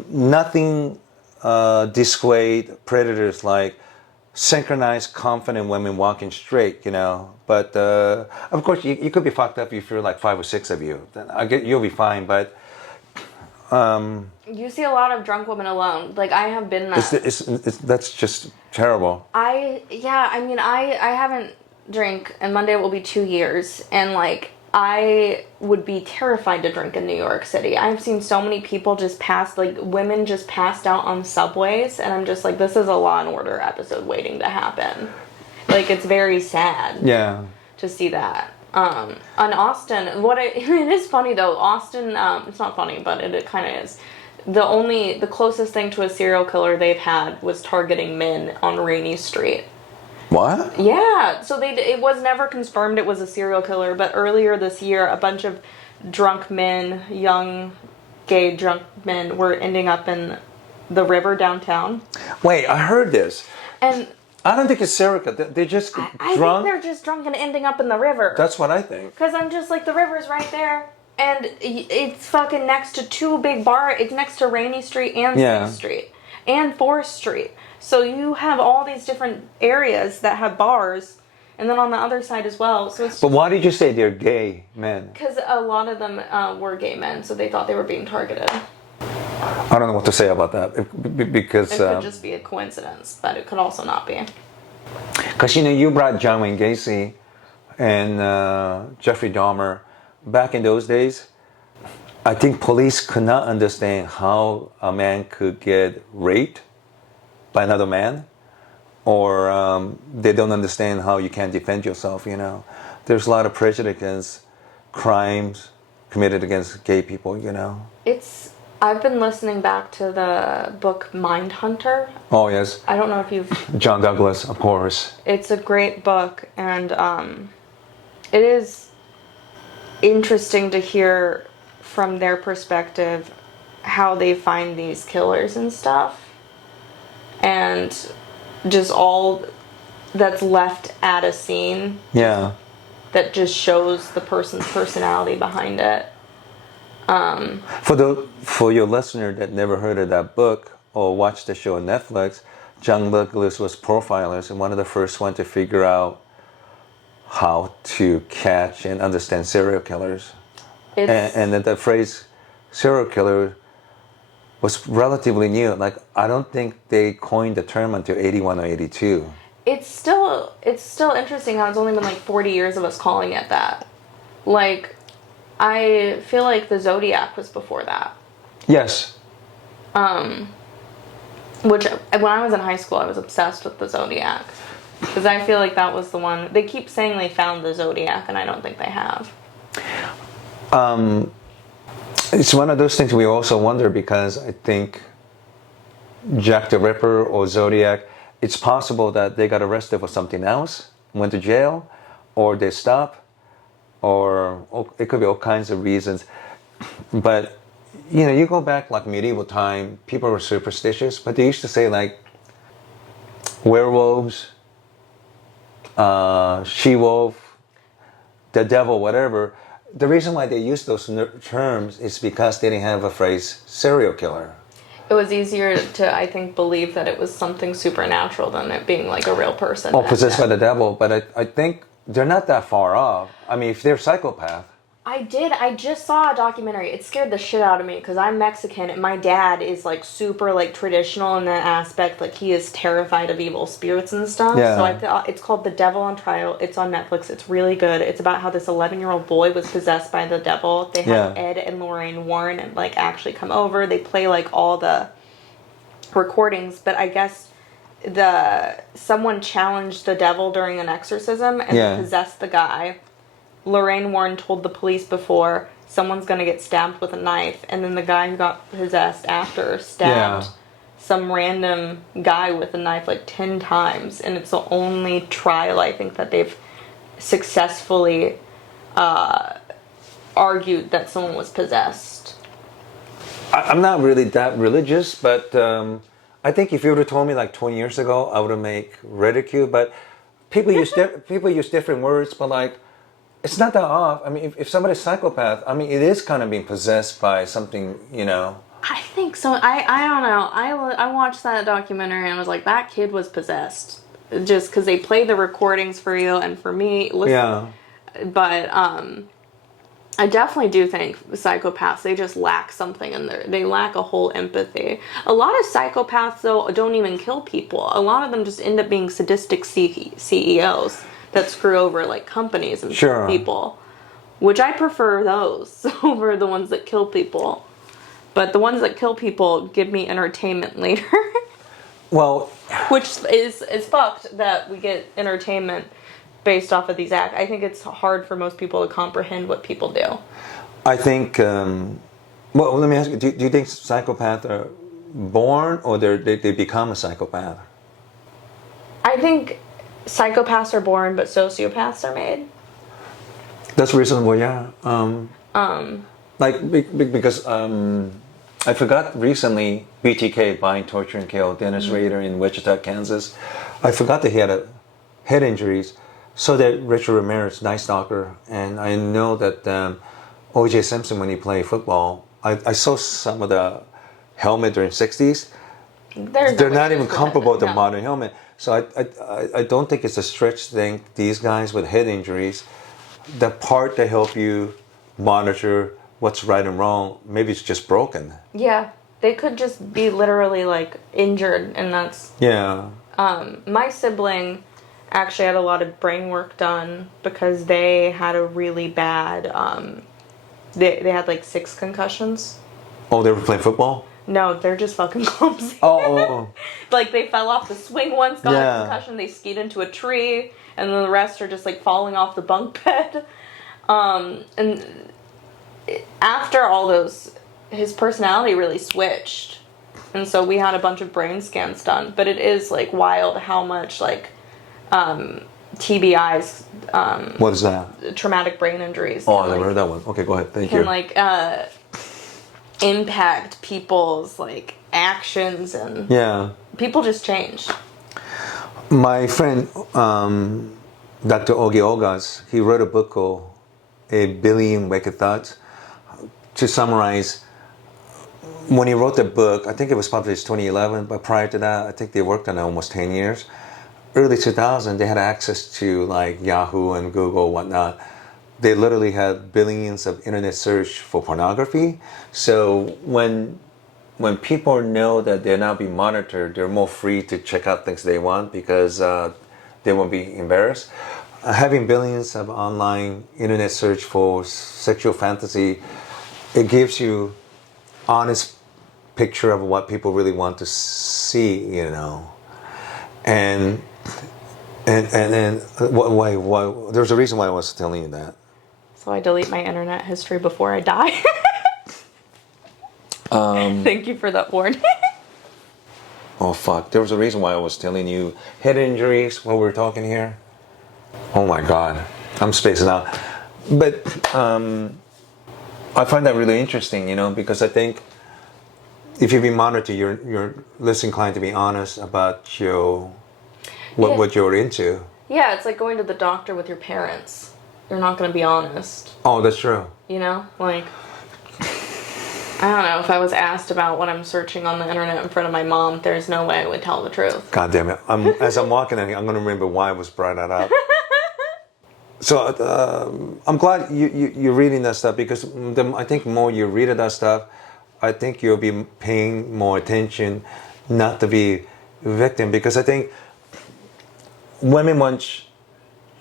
nothing dissuade predators like synchronized, confident women walking straight, But of course, you could be fucked up if you're like 5 or 6 of you. Then you'll be fine. But you see a lot of drunk women alone. Like, I have been that. that's just terrible. I haven't drank, and Monday will be 2 years, and like, I would be terrified to drink in New York City. I've seen so many people women just passed out on subways, and I'm just like, this is a Law and Order episode waiting to happen. Like, it's very sad. Yeah. To see that. On Austin, it is funny though, Austin, it's not funny, but it kind of is. The closest thing to a serial killer they've had was targeting men on Rainey Street. What? Yeah, so it was never confirmed it was a serial killer, but earlier this year, a bunch of drunk men, young, gay drunk men, were ending up in the river downtown. Wait, I heard this. And I don't think it's serial killer. They're just drunk. I think they're just drunk and ending up in the river. That's what I think. Because I'm just like, the river's right there, and it's fucking next to 2 big bars. It's next to Rainey Street and 6th Street and 4th Street. So you have all these different areas that have bars, and then on the other side as well. So it's. But why did you say they're gay men? Because a lot of them were gay men, so they thought they were being targeted. I don't know what to say about that because it could just be a coincidence, but it could also not be. Because you brought John Wayne Gacy and Jeffrey Dahmer back in those days. I think police could not understand how a man could get raped by another man, or they don't understand how you can defend yourself. There's a lot of prejudice against crimes committed against gay people. I've been listening back to the book Mindhunter. Oh, yes. I don't know if you've. John Douglas, of course. It's a great book, and it is interesting to hear from their perspective how they find these killers and stuff. And just all that's left at a scene. Yeah. That just shows the person's personality behind it. For your listener that never heard of that book or watched the show on Netflix, John Douglas was profilers and one of the first ones to figure out how to catch and understand serial killers. And that the phrase serial killer was relatively new. Like, I don't think they coined the term until 81 or 82. It's still interesting how it's only been like 40 years of us calling it that. Like, I feel like the Zodiac was before that. Yes. Which, when I was in high school, I was obsessed with the Zodiac. Because I feel like that was the one. They keep saying they found the Zodiac, and I don't think they have. It's one of those things we also wonder, because I think Jack the Ripper or Zodiac, it's possible that they got arrested for something else, went to jail, or they stopped, or it could be all kinds of reasons. But, you go back like medieval time, people were superstitious, but they used to say like werewolves, she-wolf, the devil, whatever. The reason why they use those terms is because they didn't have a phrase serial killer. It was easier to, I think, believe that it was something supernatural than it being like a real person. Possessed by the devil. But I think they're not that far off. I mean, if they're psychopath. I did. I just saw a documentary. It scared the shit out of me because I'm Mexican and my dad is like super like traditional in that aspect. Like he is terrified of evil spirits and stuff. Yeah. So I thought it's called The Devil on Trial. It's on Netflix. It's really good. It's about how this 11-year-old boy was possessed by the devil. They have Yeah. Ed and Lorraine Warren and like actually come over. They play like all the recordings, but I guess someone challenged the devil during an exorcism and Yeah. possessed the guy. Lorraine Warren told the police before someone's gonna get stabbed with a knife, and then the guy who got possessed after stabbed some random guy with a knife like 10 times, and it's the only trial I think that they've successfully argued that someone was possessed. I'm not really that religious, but I think if you would have told me like 20 years ago, I would have made ridicule. But people use different words, but like it's not that off. I mean, if somebody's psychopath, I mean, it is kind of being possessed by something, you know. I think so. I don't know. I watched that documentary and was like, that kid was possessed. Just because they play the recordings for you and for me. Listen, Yeah. But I definitely do think psychopaths, they just lack something in there. They lack a whole empathy. A lot of psychopaths, though, don't even kill people. A lot of them just end up being sadistic CEOs that screw over, like, companies and Sure. people. Which I prefer those over the ones that kill people. But the ones that kill people give me entertainment later. Well, Which is fucked that we get entertainment based off of these acts. I think it's hard for most people to comprehend what people do. I think. Well, let me ask you: do you think psychopaths are born, or they become a psychopath? I think psychopaths are born, but sociopaths are made. That's reasonable, yeah. Because I forgot recently BTK, Bind, Torture, and Kill, Dennis Rader in Wichita, Kansas. I forgot that he had a head injuries. So that Richard Ramirez, Night Stalker, and I know that O.J. Simpson, when he played football, I saw some of the helmet during '60s. They're not even comparable with the modern helmet. So I don't think it's a stretch to think these guys with head injuries, the part that help you monitor what's right and wrong, maybe it's just broken. Yeah, they could just be literally like injured, and that's. Yeah. My sibling actually had a lot of brain work done because they had a really bad. They had like 6 concussions. Oh, they were playing football? No, they're just fucking clumsy. Oh. Like they fell off the swing once, got Yeah. a concussion, they skied into a tree, and then the rest are just like falling off the bunk bed. And after all those, his personality really switched. And so we had a bunch of brain scans done. But it is like wild how much like TBIs, What is that? traumatic brain injuries. Oh, I never heard that one. Okay, go ahead. Thank you. Can like impact people's like actions, and Yeah. people just change. My friend, Dr. Ogi Ogas, he wrote a book called A Billion Wicked Thoughts. To summarize, when he wrote the book, I think it was published 2011, but prior to that, I think they worked on it almost 10 years. Early 2000, they had access to like Yahoo and Google, whatnot. They literally had billions of internet search for pornography. So when people know that they're not being monitored, they're more free to check out things they want because they won't be embarrassed. Having billions of online internet search for sexual fantasy, it gives you honest picture of what people really want to see, you know. And why there's a reason why I was telling you that. So I delete my internet history before I die. Thank you for that warning. Oh fuck, there was a reason why I was telling you head injuries while we were talking here. Oh my god, I'm spacing out. But I find that really interesting, you know, because I think if you're being monitored, you're less inclined to be honest about what you're into. Yeah, it's like going to the doctor with your parents. You're not going to be honest. Oh, that's true. You know? Like, I don't know, if I was asked about what I'm searching on the internet in front of my mom, there's no way I would tell the truth. God damn it. As I'm walking in here, I'm going to remember why I was brought that up. So I'm glad you're reading that stuff because I think more you read that stuff, I think you'll be paying more attention not to be a victim because I think women watch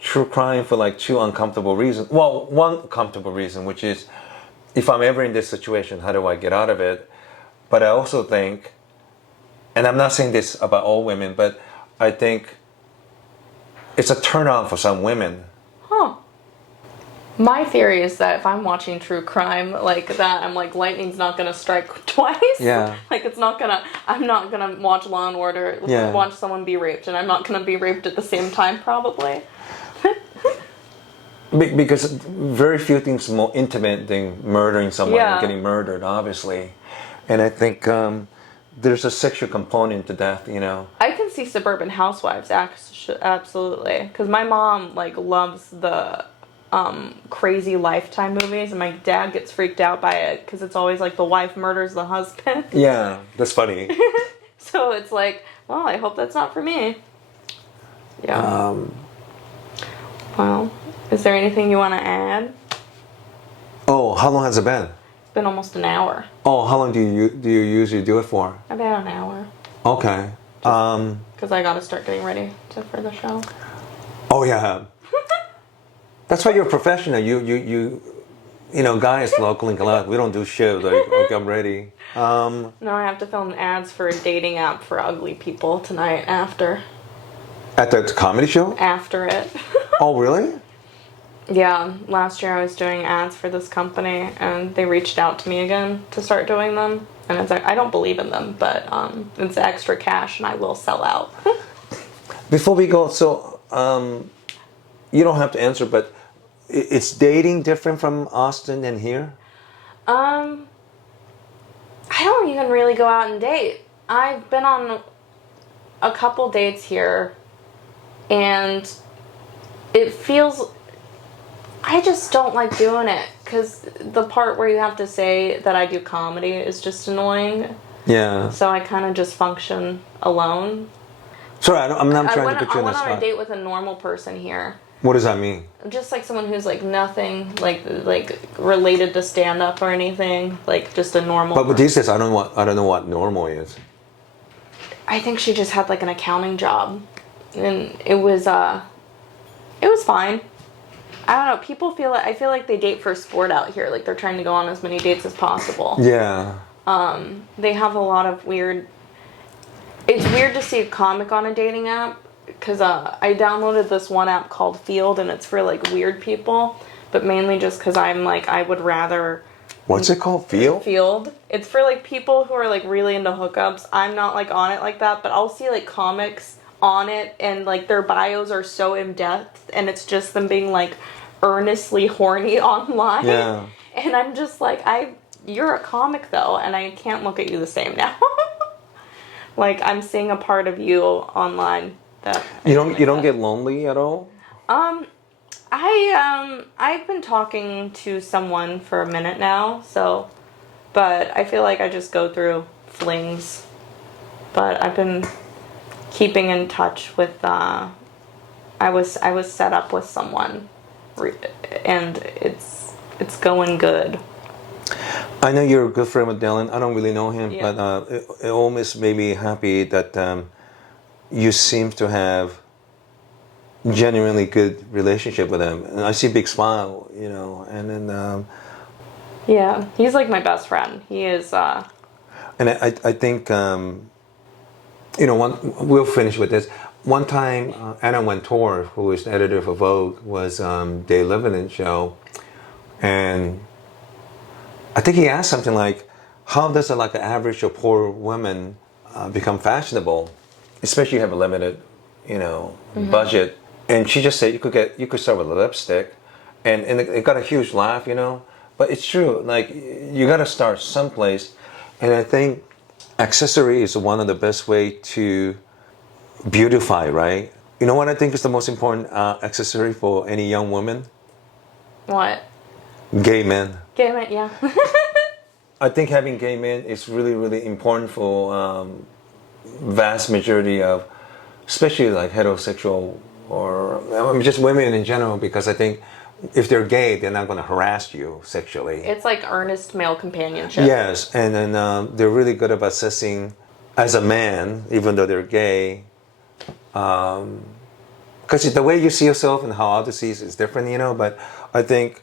true crime for like two uncomfortable reasons. Well, one comfortable reason, which is if I'm ever in this situation, how do I get out of it? But I also think, and I'm not saying this about all women, but I think it's a turn on for some women. Huh. My theory is that if I'm watching true crime like that, I'm like, lightning's not gonna strike twice. Yeah. Like I'm not gonna watch Law and Order, watch someone be raped, and I'm not gonna be raped at the same time, probably. Because very few things are more intimate than murdering someone and Yeah. getting murdered, obviously. And I think there's a sexual component to death, you know. I can see Suburban Housewives, absolutely. Because my mom, like, loves the crazy Lifetime movies, and my dad gets freaked out by it, because it's always, like, the wife murders the husband. Yeah, that's funny. So it's like, well, I hope that's not for me. Yeah. Well, is there anything you want to add? Oh, how long has it been? It's been almost an hour. Oh, how long do you usually do it for? About an hour. Okay. Because I got to start getting ready for the show. Oh yeah. That's why you're a professional. You know, guys locally a lot. We don't do shit like okay, I'm ready. No, I have to film ads for a dating app for ugly people tonight after At the comedy show? it. Oh really? Yeah, last year I was doing ads for this company, and they reached out to me again to start doing them. And it's like, I don't believe in them, but it's extra cash, and I will sell out. Before we go, so you don't have to answer, but it's dating different from Austin and here? I don't even really go out and date. I've been on a couple dates here, and it feels... I just don't like doing it, because the part where you have to say that I do comedy is just annoying. Yeah. So I kind of just function alone. Sorry, I'm not trying to put you I on the went on a spot. date with a normal person here. What does that mean? Just like someone who's like nothing like related to stand up or anything, like just a normal. But these days, I don't know what normal is. I think she just had like an accounting job, and it was fine. I don't know. I feel like they date for sport out here. Like they're trying to go on as many dates as possible. Yeah. They have a lot of weird. It's weird to see a comic on a dating app, because I downloaded this one app called Field, and it's for like weird people, but mainly just because I'm like, I would rather. What's it called? Field? It's for like people who are like really into hookups. I'm not like on it like that, but I'll see like comics on it, and like their bios are so in depth, and it's just them being like earnestly horny online. Yeah. And I'm just like, you're a comic though, and I can't look at you the same now. Like I'm seeing a part of you online that You don't get lonely at all? I've been talking to someone for a minute now, so, but I feel like I just go through flings. But I've been keeping in touch with I was set up with someone, and it's going good. I know you're a good friend with Dylan. I don't really know him, Yeah. but it almost made me happy that you seem to have genuinely good relationship with him. And I see a big smile, you know, and then... Yeah, he's like my best friend. He is... And I think, you know, we'll finish with this. One time, Anna Wintour, who is the editor for Vogue, was Dave Levinon's show, and I think he asked something like, how does an average or poor woman become fashionable, especially if you have a limited, you know, budget? And she just said you could start with a lipstick, and it got a huge laugh, you know. But it's true, like you got to start someplace, and I think accessory is one of the best way to beautify, right? You know what I think is the most important accessory for any young woman? What? Gay men. Gay men, yeah. I think having gay men is really, really important for vast majority of, especially like heterosexual I mean, just women in general, because I think if they're gay, they're not going to harass you sexually. It's like earnest male companionship. Yes, and then they're really good about assessing as a man, even though they're gay. Because the way you see yourself and how others see you is different, you know. But I think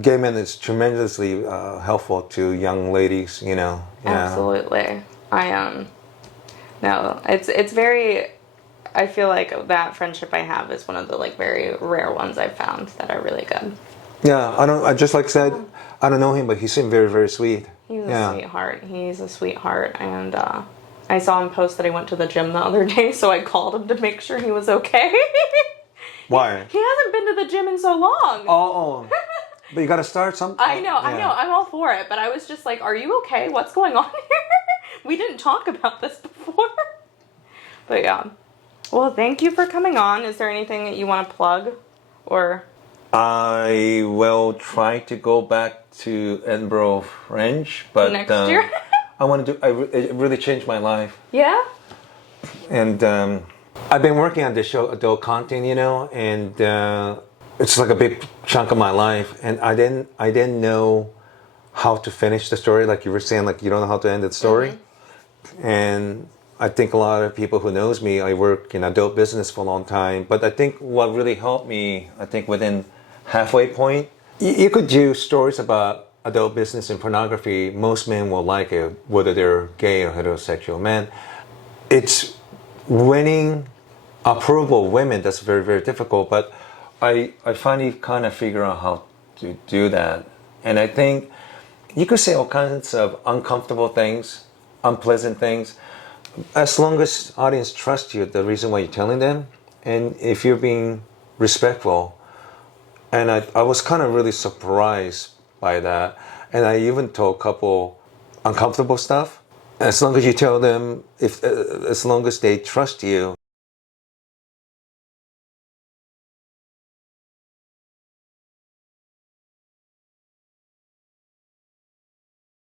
gay men is tremendously helpful to young ladies, you know. Yeah. Absolutely. No, it's very. I feel like that friendship I have is one of the like very rare ones I've found that are really good. Yeah, I just like I said, I don't know him, but he seemed very, very sweet. He's a sweetheart. He's a sweetheart, and I saw him post that he went to the gym the other day, so I called him to make sure he was okay. Why? He hasn't been to the gym in so long. Oh. But you got to start something. I know. I'm all for it, but I was just like, "Are you okay? What's going on here?" We didn't talk about this before. But yeah. Well, thank you for coming on. Is there anything that you want to plug, or? I will try to go back to Edinburgh Fringe, but next year. I want to do. It really changed my life. Yeah. And I've been working on this show, adult content, you know, and it's like a big chunk of my life, and I didn't know how to finish the story. Like you were saying, like you don't know how to end the story, and I think a lot of people who knows me, I work in adult business for a long time. But I think what really helped me, I think within halfway point, you could do stories about adult business and pornography. Most men will like it, whether they're gay or heterosexual men. It's winning approval of women that's very, very difficult. But I finally kind of figure out how to do that. And I think you could say all kinds of uncomfortable things, unpleasant things, as long as audience trust you, the reason why you're telling them, and if you're being respectful. And I was kind of really surprised by that. And I even told a couple uncomfortable stuff. As long as you tell them, as long as they trust you,